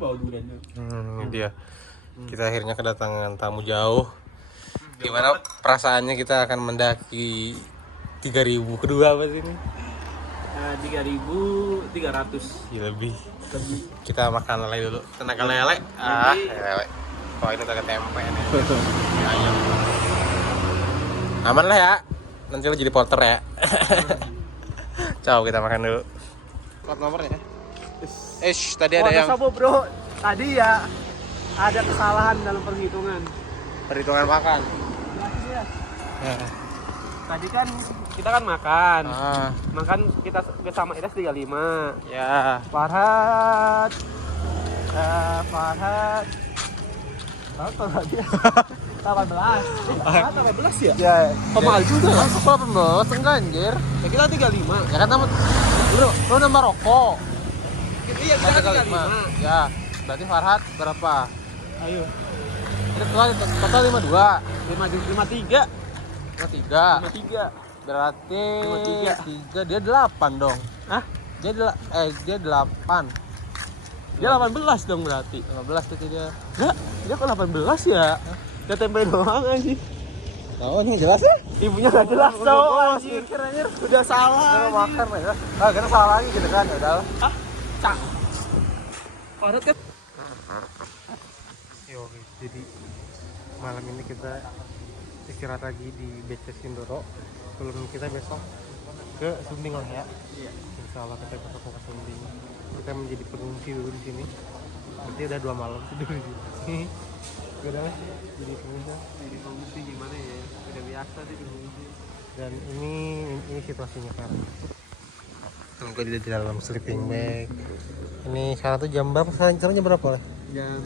bawa durian. Dia. Kita akhirnya kedatangan tamu jauh. Gimana perasaannya kita akan mendaki 3000 kedua apa sih ini? 3.300 Lebih. Kita makan lele dulu. Tenaga lele. Lele. Oh ini tenaga tempe nih. Ayam. Aman lah ya. Nanti lo jadi porter ya. Coba kita makan dulu. Plat nomornya. Tadi ada yang Sabo, bro. Tadi ya ada kesalahan dalam perhitungan makan. Tadi kan kita kan makan. Makan kita bersama Iras 35. ya. Farhat. Berapa lagi? 18 ya? Ya. Mahal juga. Masuk 18 enggak anjir. Ya kita 35. Ya kan lu nambah rokok. Iya, kita 35. Ya. Berarti Farhat berapa? Ayo. Itu total 52. 53. 53. 53. Berarti 53. 3 dia 8 dong. Hah? Dia 8. Dia 18 dong berarti. 15 berarti dia. Enggak, dia kok 18 ya? Dia tempe doang anjing. Tahu ini jelas ya? Ibunya enggak jelas cowok anjing. Udah salah. Kita makan ya. Kita salah lagi gitu kan, ya udah. Cak. Farhat kan Jadi malam ini kita istirahat lagi di BC Sindoro sebelum kita besok ke Sumbing lah ya. Iya. Insya Allah kita besok ke Sumbing. Kita menjadi pengungsi dulu di sini. Berarti udah 2 malam tidur di sini. Udah lah, jadi pengungsi gimana ya? Udah biasa sih pengungsi. Dan ini situasinya kan. Tunggu di dalam sleeping bag. Ini sekarang tuh jam berapa? Sekarang jam berapa lah? Jam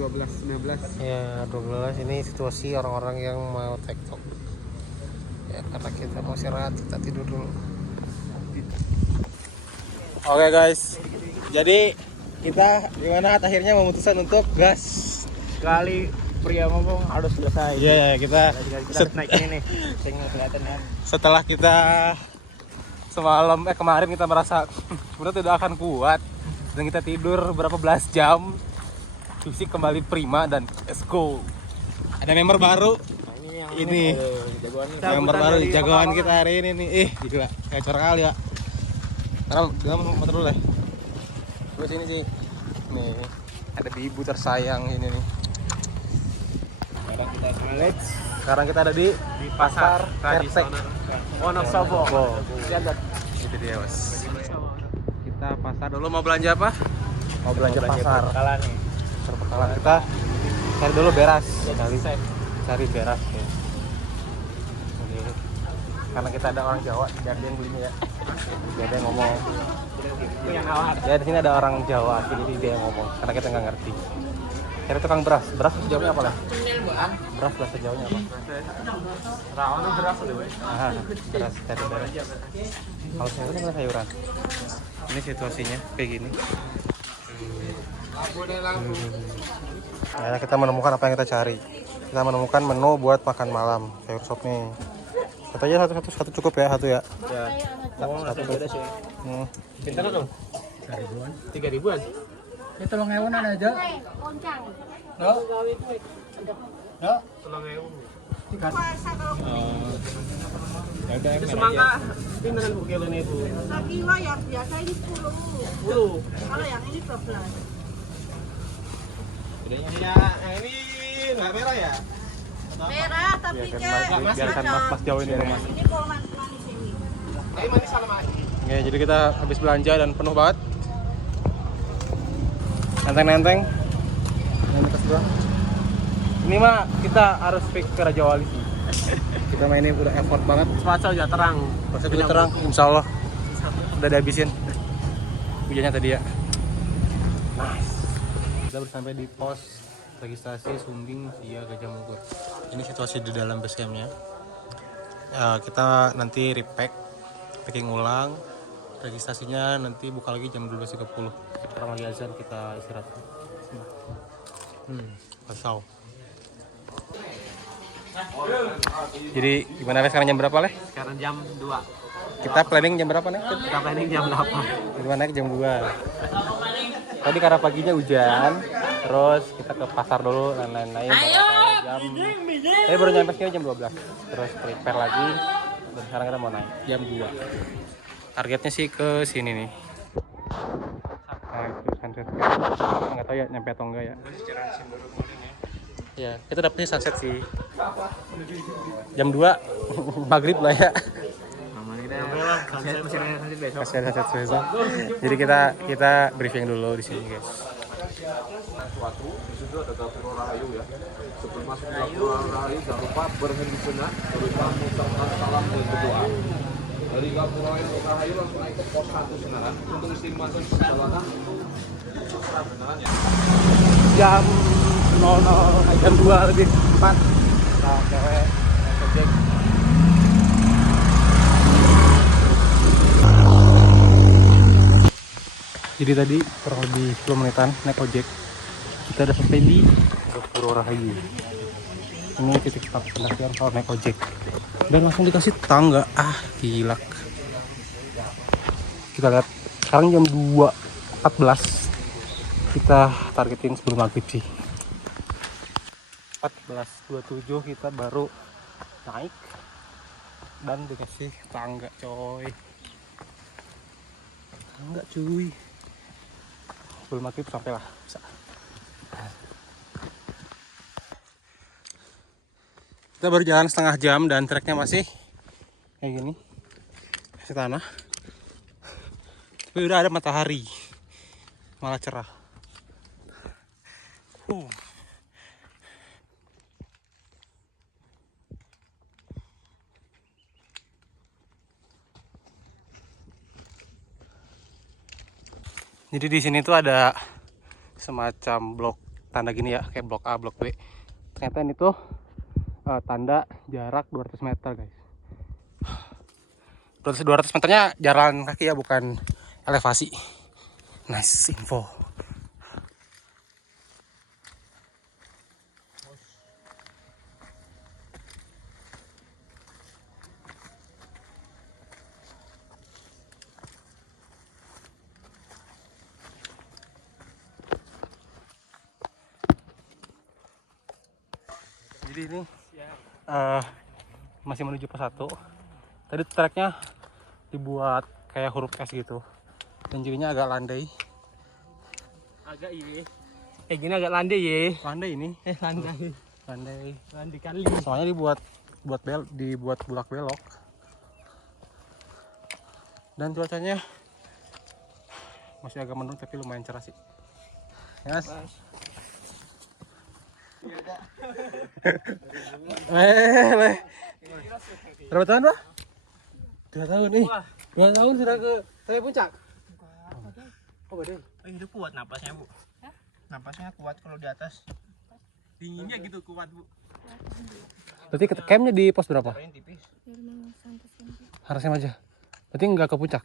12.15. Ya 12. Ini situasi orang-orang yang mau TikTok. Ya karena kita mau istirahat, kita tidur dulu. Oke guys, jadi kita gimana akhirnya memutuskan untuk gas. Kali pria ngomong harus selesai. Iya, kita naik ini nih. Kelihatan kan. Setelah kita kemarin kita merasa udah tidak akan kuat dan kita tidur berapa belas jam, fisik kembali prima dan let's go. Ada member baru. Ini member baru jagoan kita hari ini nih. Gila, kacor kali ya. Sekarang dia motor dulu deh. Terus ini sih. Nih, ada ibu tersayang ini nih. Sekarang kita ada di pasar Kertek Wonosobo. Itu dia, Mas. Kita pasar dulu, mau belanja apa? Mau belanja pasar. Perbekalan kita cari dulu beras. Cari beras ya. Karena kita ada orang Jawa, jadi yang belinya ya. Dia yang ngomong. Ya di sini ada orang Jawa, jadi dia yang ngomong. Karena kita nggak ngerti. Cari tukang beras. Beras jawabnya apa lah? Beras bahasa Jawanya apa? Rawan beras deh. Beras cari beras. Kalau sayuran kan sayuran. Ini situasinya kayak gini. Ya, kita menemukan apa yang kita cari. Kita menemukan menu buat makan malam sayur sop nih. Katanya satu cukup ya, satu ya. Ya. Satu beda sih. Pintar dong. 3.000-an. Ya tolong ewonan aja. Koncang. No. No. Tolong ewu. Ya udah Itu semangka pinteran bu kilo nih bu? Sekilo yang biasa ini 10. Kalau yang ini 12. Ya, ini nggak merah ya? Merah tapi Biarkan mas jauh ini mas. ini kalau manis ini. Ini manis sama manis. Oke, jadi kita habis belanja dan penuh banget. Nenteng-nenteng. Yang atas doang. Ini mah kita harus pick ke Raja Wali sih. Kita main ini udah effort banget. Cuaca udah terang. Cuaca udah terang, insya Allah udah dihabisin hujannya tadi ya. Nice. Kita baru sampai di pos registrasi Sumbing via Gajah Mungkur. Ini situasi di dalam base campnya. Kita nanti packing ulang. Registrasinya nanti buka lagi jam 12.30. Sekarang lagi azan, kita istirahat. Pasau. Jadi gimana sekarang jam berapa Leh? Sekarang jam 2. Kita planning jam berapa nih? Kita planning jam 8. Kita naik jam 2. Tadi karena paginya hujan, terus kita ke pasar dulu dan lain-lain. Tadi baru nyampe sini jam 12. Terus prepare lagi. Dan sekarang kita mau naik jam 2. Targetnya sih ke sini nih. Nah, itu sunset. Nggak tahu ya nyampe atau enggak ya. Ya, kita dapetnya sunset sih. Jam 2 maghrib lah ya. Masih ada sunset besok. Jadi kita briefing dulu di sini, guys. Di situ ada Gapura Rahayu ya. Sebelum masuk ke Gapura Rahayu jangan lupa berhenti sejenak, berusaha mengucapkan salam dan berdoa. Dari Gapura Rahayu langsung naik ke pos 1 Senayan untuk istimewa perjalanan. Jam 00 jam 2 lebih 4. Nah, cewek ojek. Jadi tadi kurang lebih 10 menitan naik ojek. Kita udah sampai di Gapura Rahayu. Ini titik stop pendakian kalau naik ojek. Dan langsung dikasih tangga. Gila. Kita lihat sekarang jam 2.14. Kita targetin sebelum maghrib sih. 14.27 kita baru naik dan dikasih tangga, coy. Tangga, cuy. Sebelum maghrib sampai lah, bisa. Kita baru jalan setengah jam dan treknya masih kayak gini, masih tanah. Tapi udah ada matahari, malah cerah. Jadi di sini tuh ada semacam blok tanda gini ya, kayak blok A, blok B. Ternyata ini tuh tanda jarak 200 meter, guys. 200 meternya jalan kaki ya, bukan elevasi. Nice info. Jadi ini masih menuju pos 1. Tadi treknya dibuat kayak huruf S gitu, dan jadinya agak landai. Agak iya. Gini agak landai ya. Landai ini. Landai kali. Soalnya dibuat bulak belok. Dan cuacanya masih agak mendung tapi lumayan cerah sih. Yes. Berapa tahun, Pak? 2 tahun nih. 2 tahun sudah ke sampai puncak. Oh, badan. Itu kuat napasnya, Bu. Napasnya kuat kalau di atas. Dinginnya gitu kuat, Bu. Berarti campnya di pos berapa? Harusnya aja. Berarti enggak ke puncak?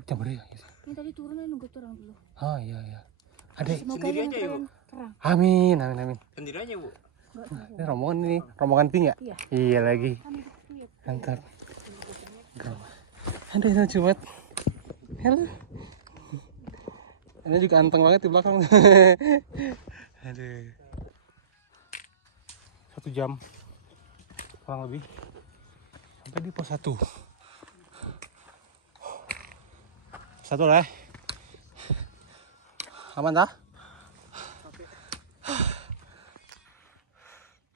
Hujan badai. Ini tadi turun nunggu turun dulu. Oh iya. Ada. Sendiri aja ya, Bu. Amin. Sendiri aja, Bu. Ini rombongan pink ya? Iya lagi. Mantap. Ada yang lucu banget. Halo. Ini juga anteng banget di belakang. Aduh. 1 jam kurang lebih sampai di pos 1. Satu lah. Aman dah?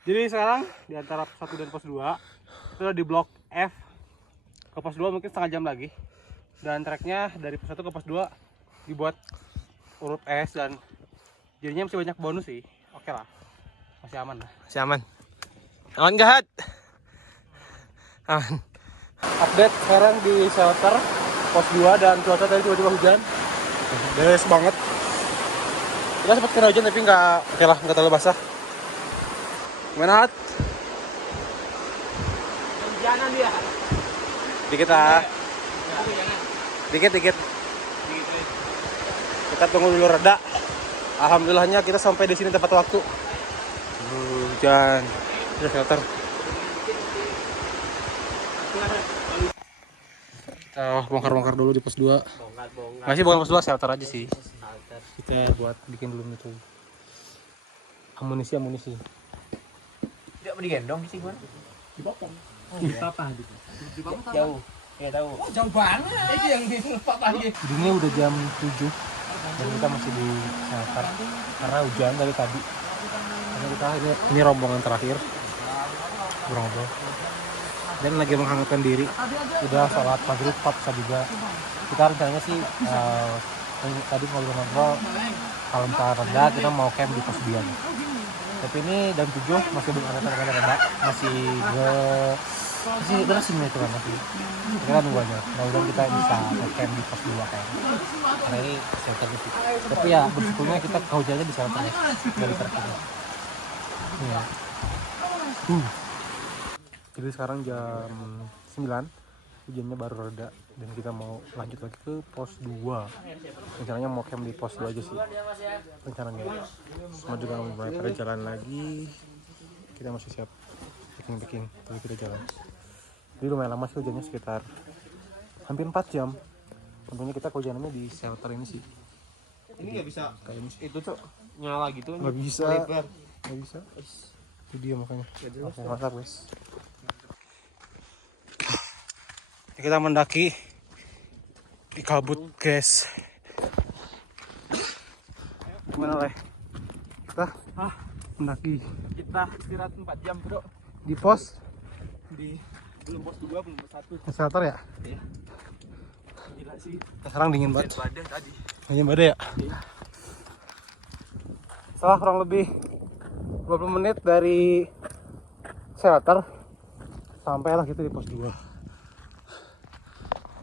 Jadi sekarang di antara pos 1 dan pos 2 itu di blok F. Ke pos 2 mungkin setengah jam lagi. Dan treknya dari pos 1 ke pos 2 dibuat huruf S dan jadinya masih banyak bonus sih. Oke lah. Masih aman lah. Masih aman. Aman gak? Aman. Update sekarang di shelter pos 2 dan cuaca tadi tiba-tiba hujan. Deras banget. Kita sempat kena hujan tapi nggak terlalu basah. Gimana? Hujanan dia. Dikit lah. Dikit. Kita tunggu dulu reda. Alhamdulillahnya kita sampai di sini tepat waktu. Hujan. Udah shelter. Kita bongkar dulu di pos 2. Masih bukan pos 2, shelter aja sih. kita buat bikin dulu itu amunisi. Tidak mau digendong sih gua. Dipotong. Papa gitu. Jauh. Ya tahu. Jauh banget. Ini yang di papa lagi. Jadi ini udah jam 7 dan kita masih di shelter karena hujan dari tadi. Karena kita ini rombongan terakhir ngobrol dan lagi menghangatkan diri. Udah sholat maghrib juga. Kita rencananya sih tadi ngobrol-ngobrol kalau misalnya reda kita mau camp di pos Bian. Tapi ini jam 7 masih belum ada tanda-tanda, masih berasing itu kan masih. Kita kan nunggu aja. Mudah-mudahan kita bisa camp di pos 2 kayaknya. Karena ini shelternya sih. Tapi ya bersyukurnya kita kehujannya di shelter ya. Dari terkini. Ya. Jadi sekarang jam 9, hujannya baru reda dan kita mau lanjut lagi ke pos 2. Rencananya mau camp di pos 2 aja sih rencananya. Semua juga mulai pada jalan lagi, kita masih siap packing, tapi kita jalan. Jadi lumayan lama sih hujannya, sekitar hampir 4 jam. Tentunya kita kehujanannya di shelter ini sih. Ini nggak bisa kayak ini sih. itu cok nyala gitu. Nggak bisa. Itu dia makanya. Oke, mantap guys. Kita mendaki di kabut guys. Gimana leh? Kita mendaki. Kita istirahat 4 jam bro. Di pos? Belum pos 2, belum pos 1. Shelter ya? Iya. Gila sih. Sekarang dingin banget. Badai tadi. Dingin badai ya? Iya. Setelah kurang lebih 20 menit dari shelter, sampailah kita di pos 2.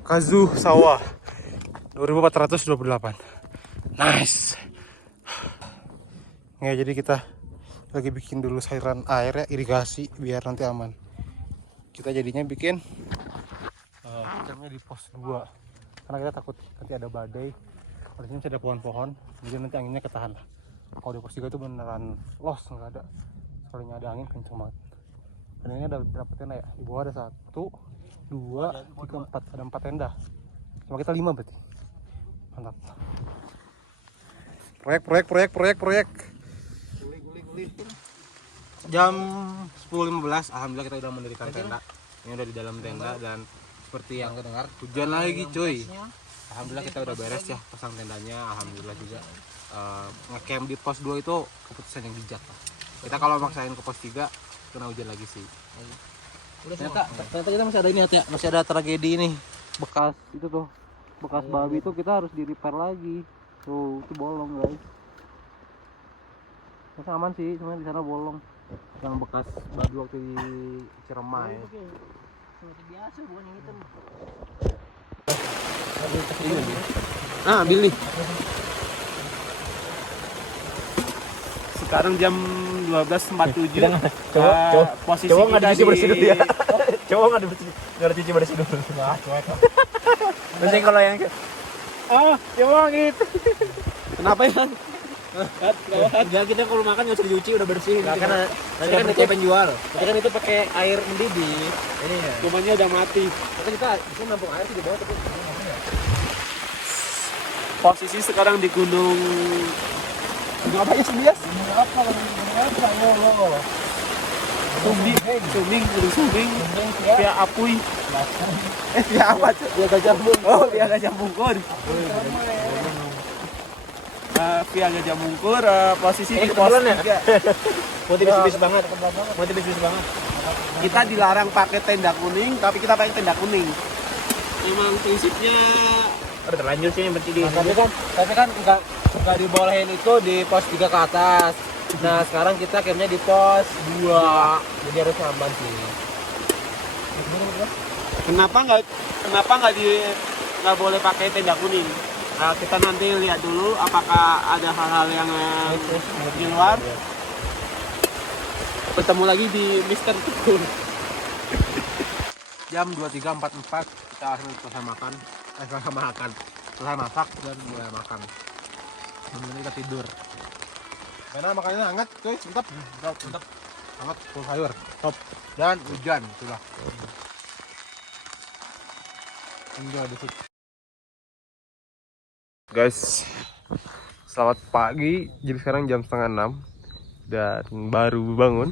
Kazu Sawah 2428. Nice. Ya, jadi kita lagi bikin dulu saluran air ya, irigasi biar nanti aman. Kita jadinya bikin campnya di pos 2 karena kita takut nanti ada badai. Di sini masih ada pohon-pohon, jadi nanti anginnya ketahan lah. Kalau di pos 3 itu beneran los, nggak ada. Sekalinya ada angin kenceng banget. Dan ini ada berapa tenda ya? Di bawah ada 1, 2, 3, 4. Ada 4 tenda. Cuma kita 5 berarti. Mantap. Proyek. Jam 10.15, alhamdulillah kita udah mendirikan tenda. Ini udah di dalam tenda dan seperti yang kedengar hujan lagi cuy. Alhamdulillah kita udah beres ya pasang tendanya. Alhamdulillah juga nge-camp di pos 2 itu keputusan yang bijak lah. Kita kalau maksain ke pos 3 kena hujan lagi sih. Ternyata kita masih ada ini ya, masih ada tragedi ini. Bekas itu tuh, bekas babi tuh kita harus di-repair lagi. Tuh, itu bolong guys. Masih aman sih, cuma di sana bolong. Yang bekas babi waktu di Ciremai. Biasa bukan yang hitam. Ambil nih. Sekarang jam 12.47. Posisi cowok nggak kita dicuci bersih dulu ya. Cowok nggak dicuci bersih dulu. Wah, cuek. Penting kalau yang cowok gitu. Kenapa ya? Enggak, kita kalau makan nggak usah dicuci, udah bersih. Nah, karena nanti kan itu penjual. Kita kan itu pakai air mendidih. Ini ya. Cumanya udah mati. Tapi kita bisa nampung air sih di bawah tapi Posisi sekarang di gunung. Gunung apa ya Subias? Apa lo? Sumbing. Via Apuy. Via apa cuy? dia Gajah Bungkur. Oh, via Gajah Bungkur. Via Gajah Bungkur, posisi di pos 3. Motivasi banget. Kita dilarang pakai tenda kuning, tapi kita pakai tenda kuning. Memang prinsipnya Udah terlanjur sih yang berarti di. Tapi kan nggak dibolehin itu di pos 3 ke atas. Nah, sekarang kita campnya di pos 2. Jadi harus aman sih. kenapa nggak boleh pakai tenda kuning? Nah, kita nanti lihat dulu apakah ada hal-hal yang di luar. Bertemu lagi di Mister Tukul. Jam 23.44 kita akhirnya selesai makan. Selesai masak dan mulai makan. Kemudian kita tidur. Karena makanannya hangat, cuy, mantap. Hangat, full sayur, top. Dan hujan, itulah. Enjoy the food. Guys, Selamat pagi, jadi sekarang jam 5:30 dan baru bangun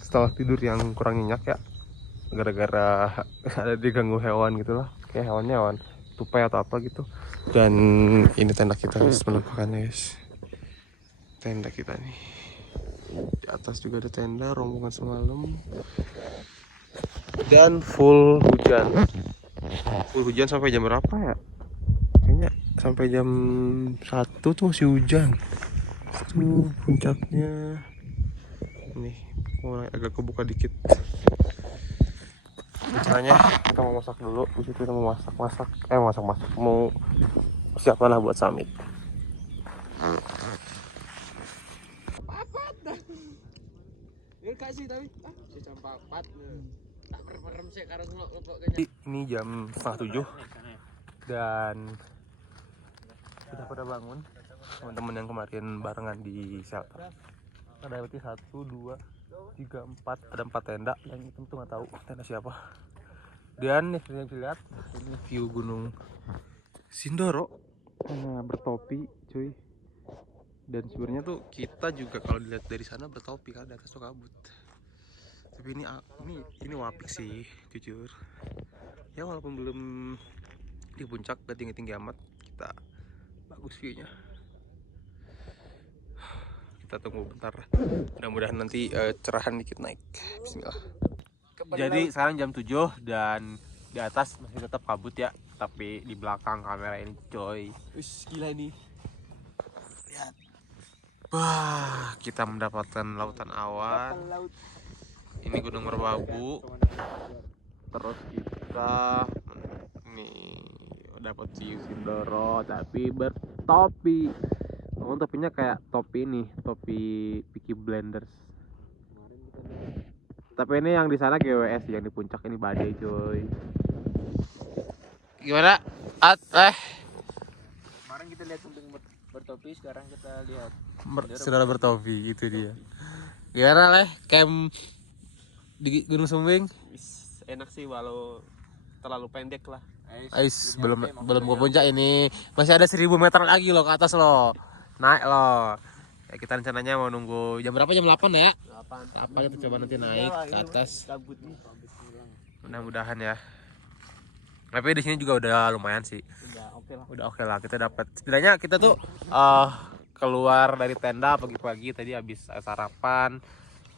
setelah tidur yang kurang nyenyak ya, gara-gara ada diganggu hewan gitulah, kayak hewan tupai atau apa gitu. Dan ini tenda kita guys, penampakannya guys, tenda kita nih. Di atas juga ada tenda rombongan semalam dan full hujan sampai jam berapa ya? Kayaknya sampai jam 1 tuh masih hujan. Tuh puncaknya. Nih, mulai agak kebuka dikit. Caranya kita mau masak dulu. Di situ kita mau masak. Mau persiapan lah buat summit. Ini jam 6:30 dan kita pada bangun, teman-teman yang kemarin barengan di shelter. Ada berarti 1, 2, 3, 4, ada 4 tenda. Yang itu tuh nggak tahu tenda siapa. Dan yang dilihat ini view Gunung Sindoro, bertopi cuy. Dan sebenarnya tuh kita juga kalau dilihat dari sana bertopi kan, di atas tuh kabut. Tapi ini wapik sih jujur. Ya walaupun belum di puncak, gak tinggi-tinggi amat, kita bagus view-nya. Kita tunggu bentar, mudah-mudahan nanti cerahan dikit naik. Bismillah. Jadi sekarang jam 7 dan di atas masih tetap kabut ya, tapi di belakang kamera ini coy, gila nih. Lihat. Wah, kita mendapatkan lautan awan. Ini Gunung Merbabu. Terus kita nih dapat view Sindoro tapi bertopi. Oh, topinya kayak topi ini, topi Peaky Blinders. Tapi ini yang di sana GWS, yang di puncak ini badai coy. Gimana? Kemarin kita lihat Suntung bertopi, sekarang kita lihat Saudara bertopi, itu dia. Gimana leh camp di Gunung Sumbing? enak sih walau terlalu pendek lah. Ais, belum ke puncak ini. Masih ada 1000 meter lagi loh ke atas loh. Naik loh. Ya, kita rencananya mau nunggu jam berapa? Jam 8 ya? 8 kita coba nanti naik ke atas. Mudah-mudahan ya. Tapi di sini juga udah lumayan sih. Udah oke lah. Kita dapat. Setidaknya kita tuh keluar dari tenda pagi-pagi tadi habis sarapan,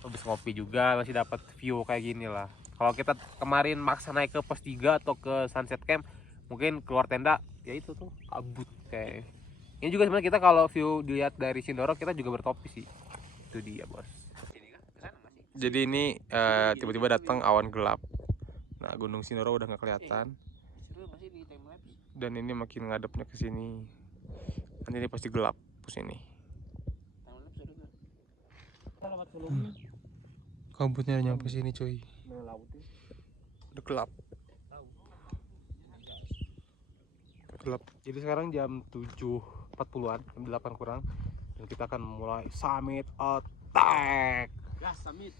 habis ngopi juga, masih dapat view kayak gini lah. Kalau kita kemarin maksa naik ke pos 3 atau ke sunset camp, mungkin keluar tenda ya itu tuh kabut kayak. Ini juga sebenarnya kita kalau view dilihat dari Sindoro kita juga bertopi sih. Itu dia bos. Jadi ini tiba-tiba datang awan gelap. Nah Gunung Sindoro udah nggak kelihatan. Dan ini makin ngadepnya ke sini. Nanti ini pasti gelap pos ini. Kabutnya udah nyampe sini cuy. Udah gelap. Jadi sekarang jam 7.40-an, jam 8 kurang, dan kita akan mulai summit attack. Ya, summit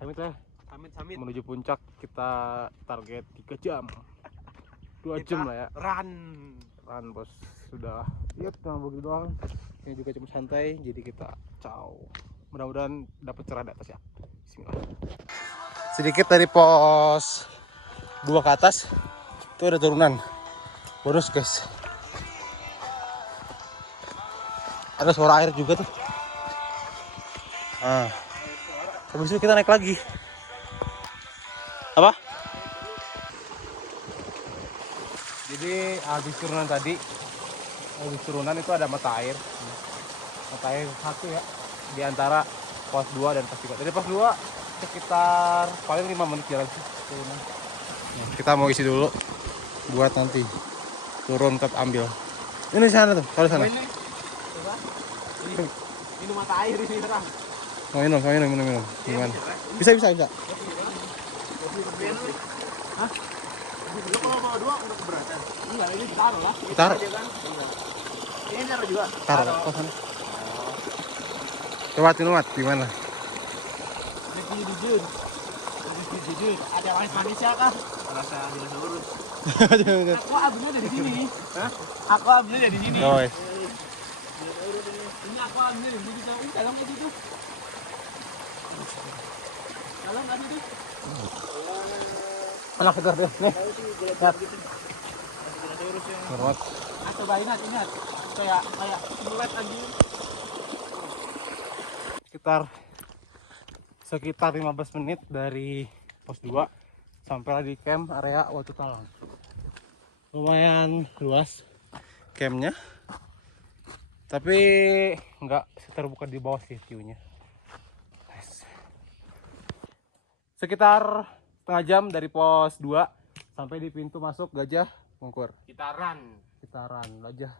Ya. Summit. Menuju puncak kita target 3 jam. 2 jam lah ya. Run bos. Sudah. Lihat cuma begitu doang. Ini juga cuma santai, jadi kita ciao. Mudah-mudahan dapat cerah di atas ya. Bismillah. Sedikit dari pos 2 ke atas itu ada turunan. Boros guys. Ada suara air juga tuh. Nah, habis itu kita naik lagi. Apa? Jadi habis turunan itu ada mata air. Mata air satu ya, di antara pos 2 dan pos 3. Dari pos 2 sekitar paling 5 menit jalan sih turunan. Nah, kita mau isi dulu buat nanti turun tetap ambil. Ini sana tuh, kalau sana. Minum mata air ini terang. Mau minum. Gimana? Bisa. Hah? Lu kalau bawa 2 udah keberatan. Enggak, ini ditaruh lah. Taruh. Ini taruh juga. Taruh ke sana. Coba Mat, gimana? Ini punya jujur. Ada manis-manisnya kah? Rasa dinosaurus. Aku abisnya dari sini. Hah? Aku abisnya dari sini. Oh, Apaan nih? Di dalam aja tuh. Dalam aja tuh. Anak segar deh. Nih. Lihat. Terus. Coba ingat. Kayak siluet anjing. Sekitar 15 menit dari pos 2 sampai di camp area Watu Talang. Lumayan luas campnya, tapi nggak terbuka di bawah sih view-nya. Nice. Sekitar setengah jam dari pos 2 sampai di pintu masuk Gajah Mungkur. Kitaran Gajah.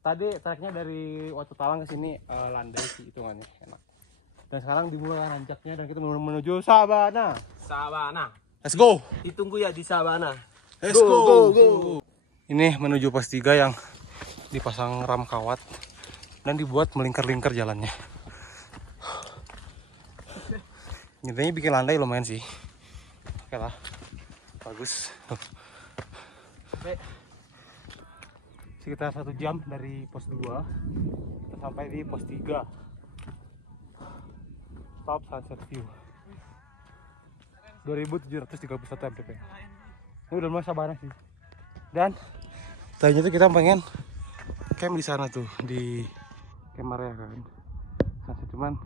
Tadi treknya dari Watu Talang ke sini landai sih hitungannya, enak. Dan sekarang dimulai nanjaknya dan kita menuju Sabana. Let's go. ditunggu ya di Sabana. Let's go. Ini menuju pos 3 yang dipasang ram kawat dan dibuat melingkar-lingkar jalannya. Nyatanya bikin landai lumayan sih. Oke lah. Bagus. Sekitar 1 jam dari pos 2 sampai di pos 3. Top sunset view 2731 mdp. Ini udah mulai Sabana sih. Dan tadinya tuh kita pengen camp di sana tuh di camp area kan. Sunset, cuman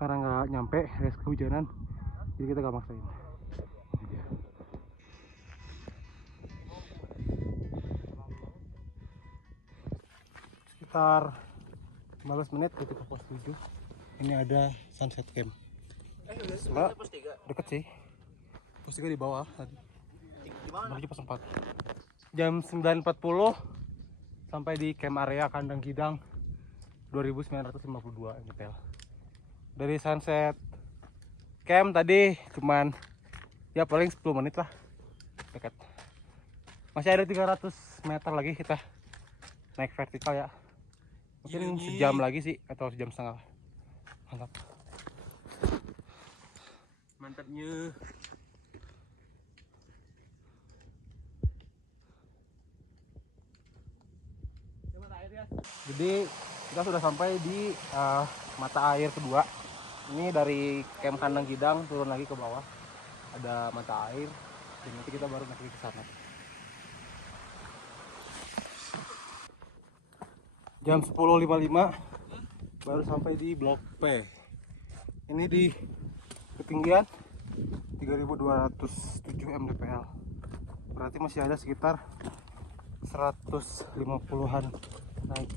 karena nggak nyampe resiko kehujanan, jadi kita gak maksain. Ini dia. Sekitar 15 menit ke pos 7. Ini ada sunset camp. Mbak, deket sih. Pos 3 di bawah tadi. Menuju pos 4. Jam 9.40 sampai di camp area Kandang Gidang 2952 mdpl. Dari sunset camp tadi cuman ya paling 10 menit lah dekat. Masih ada 300 meter lagi kita naik vertikal ya. Mungkin sejam lagi sih atau sejam setengah. Mantapnya. Jadi kita sudah sampai di mata air kedua. Ini dari camp Kandang Gidang turun lagi ke bawah. Ada mata air dan nanti kita baru naik ke sana. Jam 10.55 baru sampai di blok P. Ini di ketinggian 3207 mdpl. Berarti masih ada sekitar 150-an naik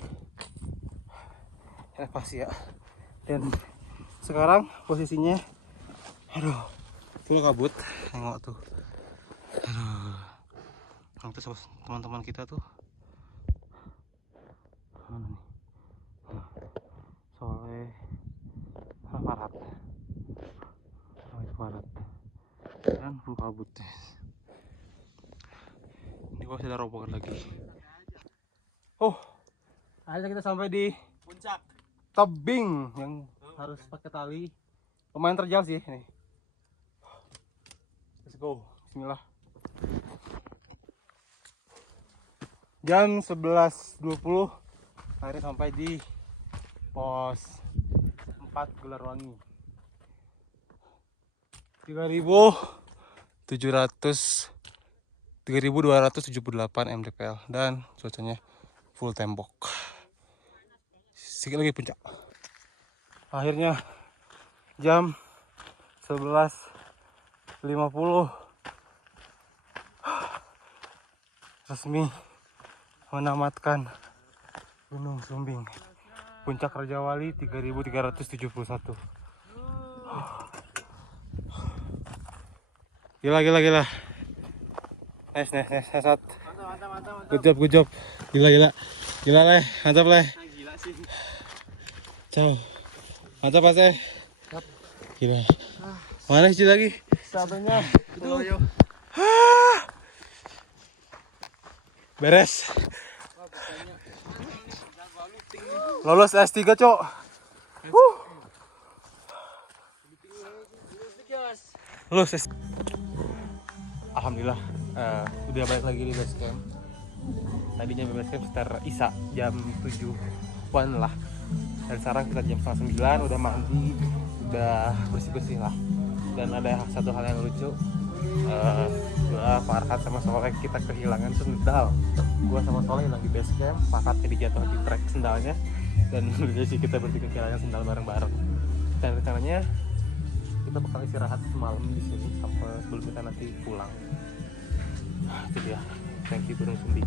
elevasi ya. Dan sekarang posisinya full kabut. Tengok tuh. Nanti teman-teman kita tuh mana nih? Soleh Farhat dan full kabut. Ini gua sudah rombongan lagi. Akhirnya kita sampai di Puncak. tebing yang harus pakai tali. Lumayan terjal sih ini. Let's go. Bismillah. Jam 11.20 akhirnya sampai di pos 4 Gelarwangi. 3278 mdpl dan cuacanya full tembok. Sedikit lagi puncak. Akhirnya jam 11.50 resmi menamatkan Gunung Sumbing. Puncak Raja Wali 3371. Gila. Nice. Mantap. Good job. Gila. Gila leh, mantap leh. Gila sih. Ciao. Mantap Mas. Gila. Mana sih lagi? Sabanya. Itu. Beres. Lolos S3, Cok. Lolos S. Alhamdulillah udah balik lagi di base camp. Tadinya base camp sekitar Isa jam 7 1 lah. Dan sekarang kita jam 8:30, udah mandi, udah bersih-bersih lah. Dan ada satu hal yang lucu, gua, Farhat sama Soleh kita kehilangan sendal. Gua sama Soleh hilang di base camp, Farhat jadi jatuh di trek sendalnya, dan udah sih kita bertiga kehilangan sendal bareng-bareng. Dan rencananya kita bakal istirahat semalam di sini sampai sebelum kita nanti pulang. Itu dia. Thank you Gunung Sumbi.